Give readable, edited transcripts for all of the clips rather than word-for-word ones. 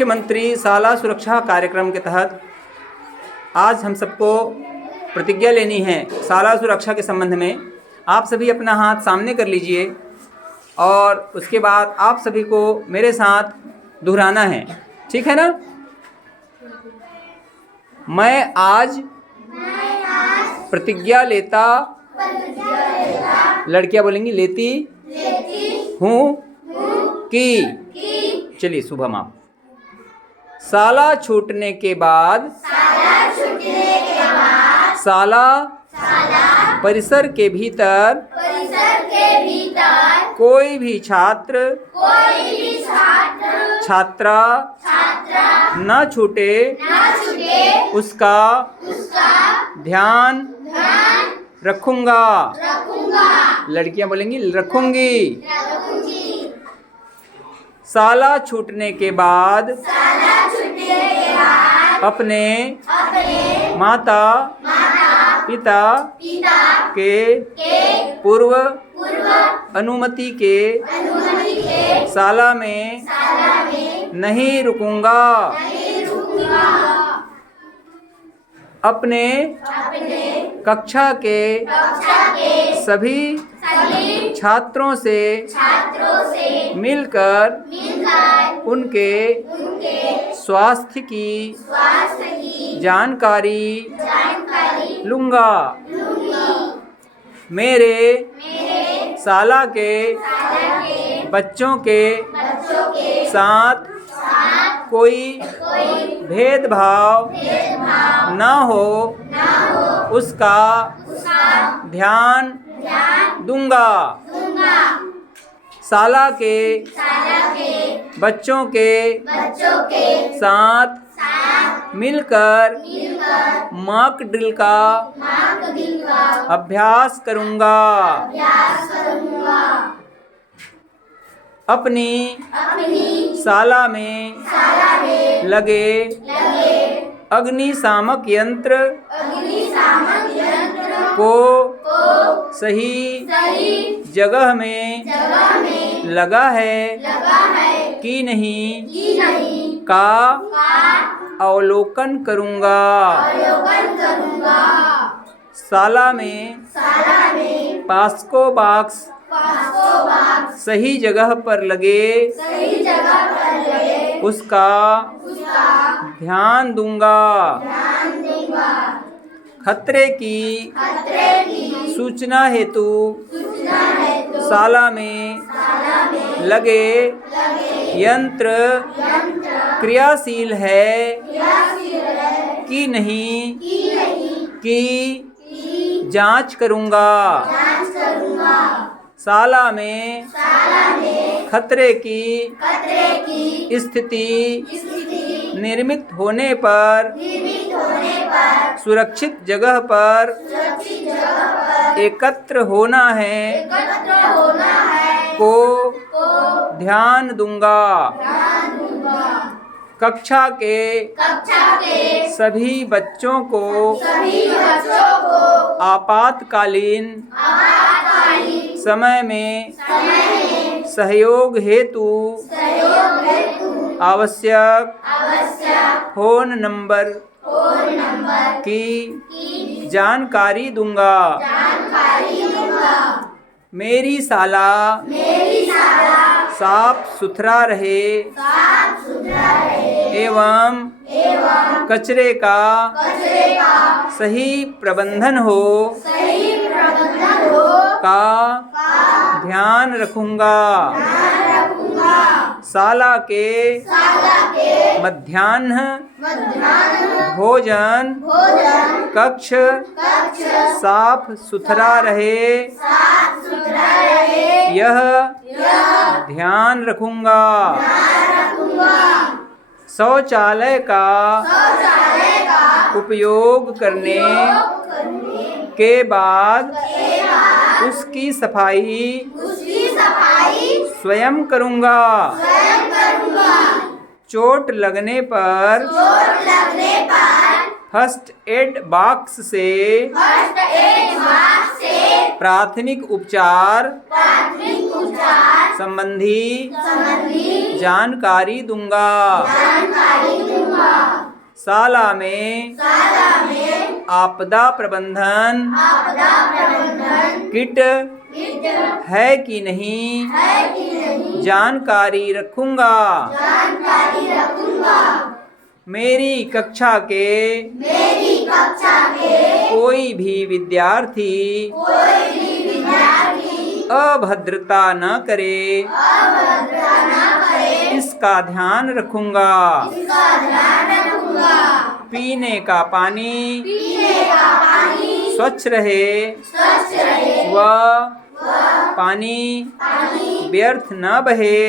मुख्यमंत्री शाला सुरक्षा कार्यक्रम के तहत आज हम सबको प्रतिज्ञा लेनी है शाला सुरक्षा के संबंध में। आप सभी अपना हाथ सामने कर लीजिए और उसके बाद आप सभी को मेरे साथ दोहराना है, ठीक है ना। मैं आज प्रतिज्ञा लेता, लड़कियां बोलेंगी लेती हूँ कि। चलिए शुभम आप। शाला छूटने के बाद शाला परिसर के भीतर कोई भी छात्र छात्रा न छूटे उसका ध्यान रखूंगा। लड़कियां बोलेंगी रखूंगी। शाला छूटने के बाद अपने माता पिता के पूर्व अनुमति के शाला में नहीं रुकूंगा। अपने कक्षा के सभी छात्रों से मिलकर उनके स्वास्थ्य की जानकारी लूंगा। मेरे शाला के बच्चों के साथ कोई भेदभाव न हो उसका ध्यान दूंगा। शाला के बच्चों के साथ मिलकर मॉक ड्रिल का अभ्यास करूंगा। अपनी शाला में लगे अग्निशामक यंत्र को सही जगह में लगा है कि नहीं का अवलोकन करूंगा। शाला में पास्को बॉक्स सही जगह पर लगे उसका ध्यान दूंगा। खतरे की सूचना हेतु शाला में लगे यंत्र क्रियाशील है कि नहीं की जांच करूंगा। शाला में खतरे की स्थिति निर्मित होने पर सुरक्षित जगह पर एकत्र होना है को ध्यान दूंगा। कक्षा के सभी बच्चों को आपातकालीन समय में सहयोग हेतु आवश्यक फोन नंबर की जानकारी दूंगा। मेरी शाला साफ सुथरा रहे एवं कचरे का सही प्रबंधन हो का ध्यान रखूंगा। शाला के मध्याह्न भोजन कक्ष साफ सुथरा रहे यह ध्यान रखूंगा। शौचालय का उपयोग करने के बाद उसकी सफाई स्वयं करूंगा। चोट लगने पर फर्स्ट एड बॉक्स से प्राथमिक उपचार संबंधी जानकारी दूंगा। शाला में आपदा प्रबंधन किट है कि नहीं जानकारी रखूंगा। मेरी कक्षा के कोई भी विद्यार्थी अभद्रता न करे इसका ध्यान रखूंगा। पीने का पानी स्वच्छ रहे व पानी व्यर्थ न बहे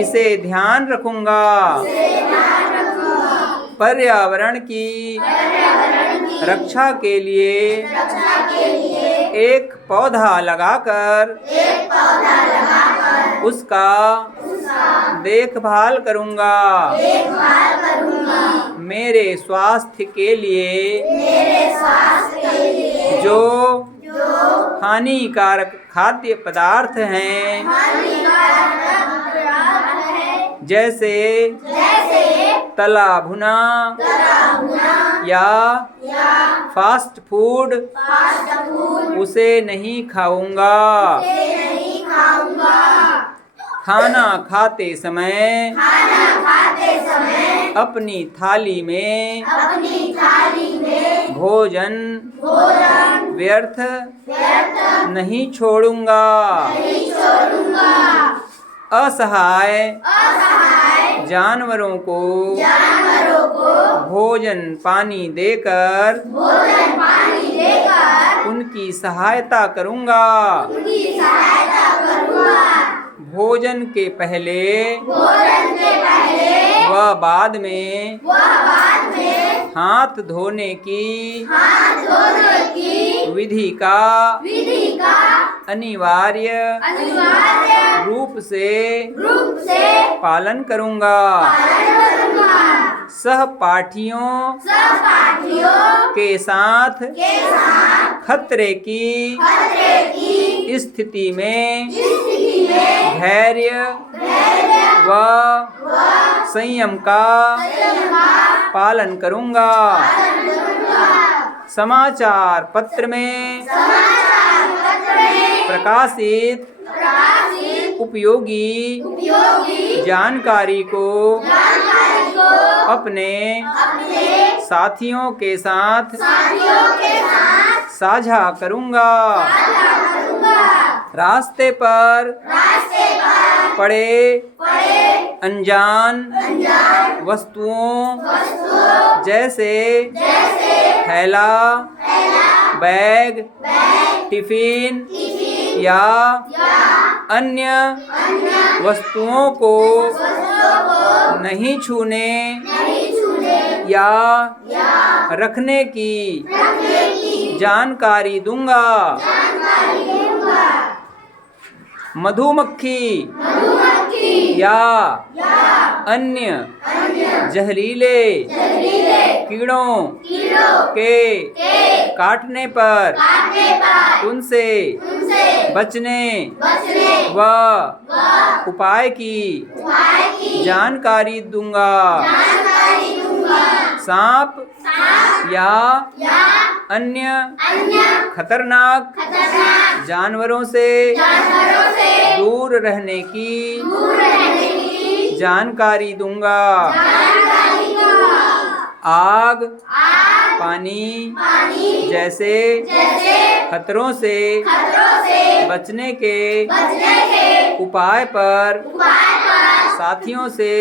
इसे ध्यान रखूंगा। पर्यावरण की रक्षा के लिए एक पौधा लगाकर उसका देखभाल करूंगा। मेरे स्वास्थ्य के लिए जो हानिकारक खाद्य पदार्थ हैं जैसे तला भुना या फास्ट फूड उसे नहीं खाऊंगा। खाना खाते समय अपनी थाली में भोजन व्यर्थ नहीं छोड़ूंगा। असहाय जानवरों को भोजन पानी देकर उनकी सहायता करूंगा। भोजन के पहले व बाद में हाथ धोने की विधि का अनिवार्य रूप से पालन करूंगा। सहपाठियों के साथ खतरे की स्थिति में धैर्य व संयम का पालन करूंगा। समाचार पत्र में प्रकाशित उपयोगी जानकारी को अपने साथियों के साथ साझा करूंगा। रास्ते पर पड़े अनजान वस्तुओं जैसे थैला, बैग, टिफिन या अन्य वस्तुओं को नहीं छूने या रखने की जानकारी दूंगा। मधुमक्खी या अन्य जहरीले कीड़ों के काटने पर उनसे बचने व उपाय की जानकारी दूंगा। सांप या अन्य खतरनाक जानवरों से दूर रहने की जानकारी दूंगा। आग, पानी जैसे खतरों से बचने के उपाय पर साथियों से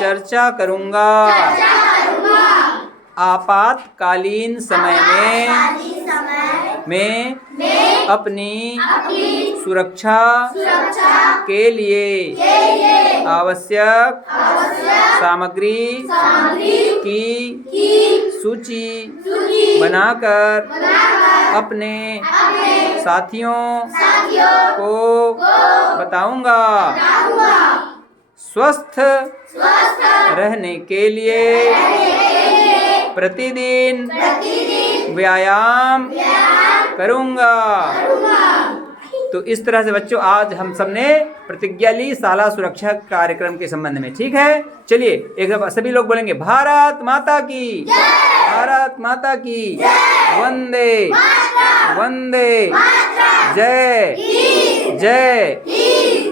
चर्चा करूंगा। आपातकालीन समय में अपनी सुरक्षा के लिए आवश्यक सामग्री की सूची बनाकर अपने साथियों को बताऊंगा। स्वस्थ रहने के लिए प्रतिदिन व्यायाम करूंगा। तो इस तरह से बच्चों आज हम सब ने प्रतिज्ञा ली शाला सुरक्षा कार्यक्रम के संबंध में। ठीक है, चलिए एक बार सभी लोग बोलेंगे भारत माता की, भारत माता की, वंदे वंदे, जय जय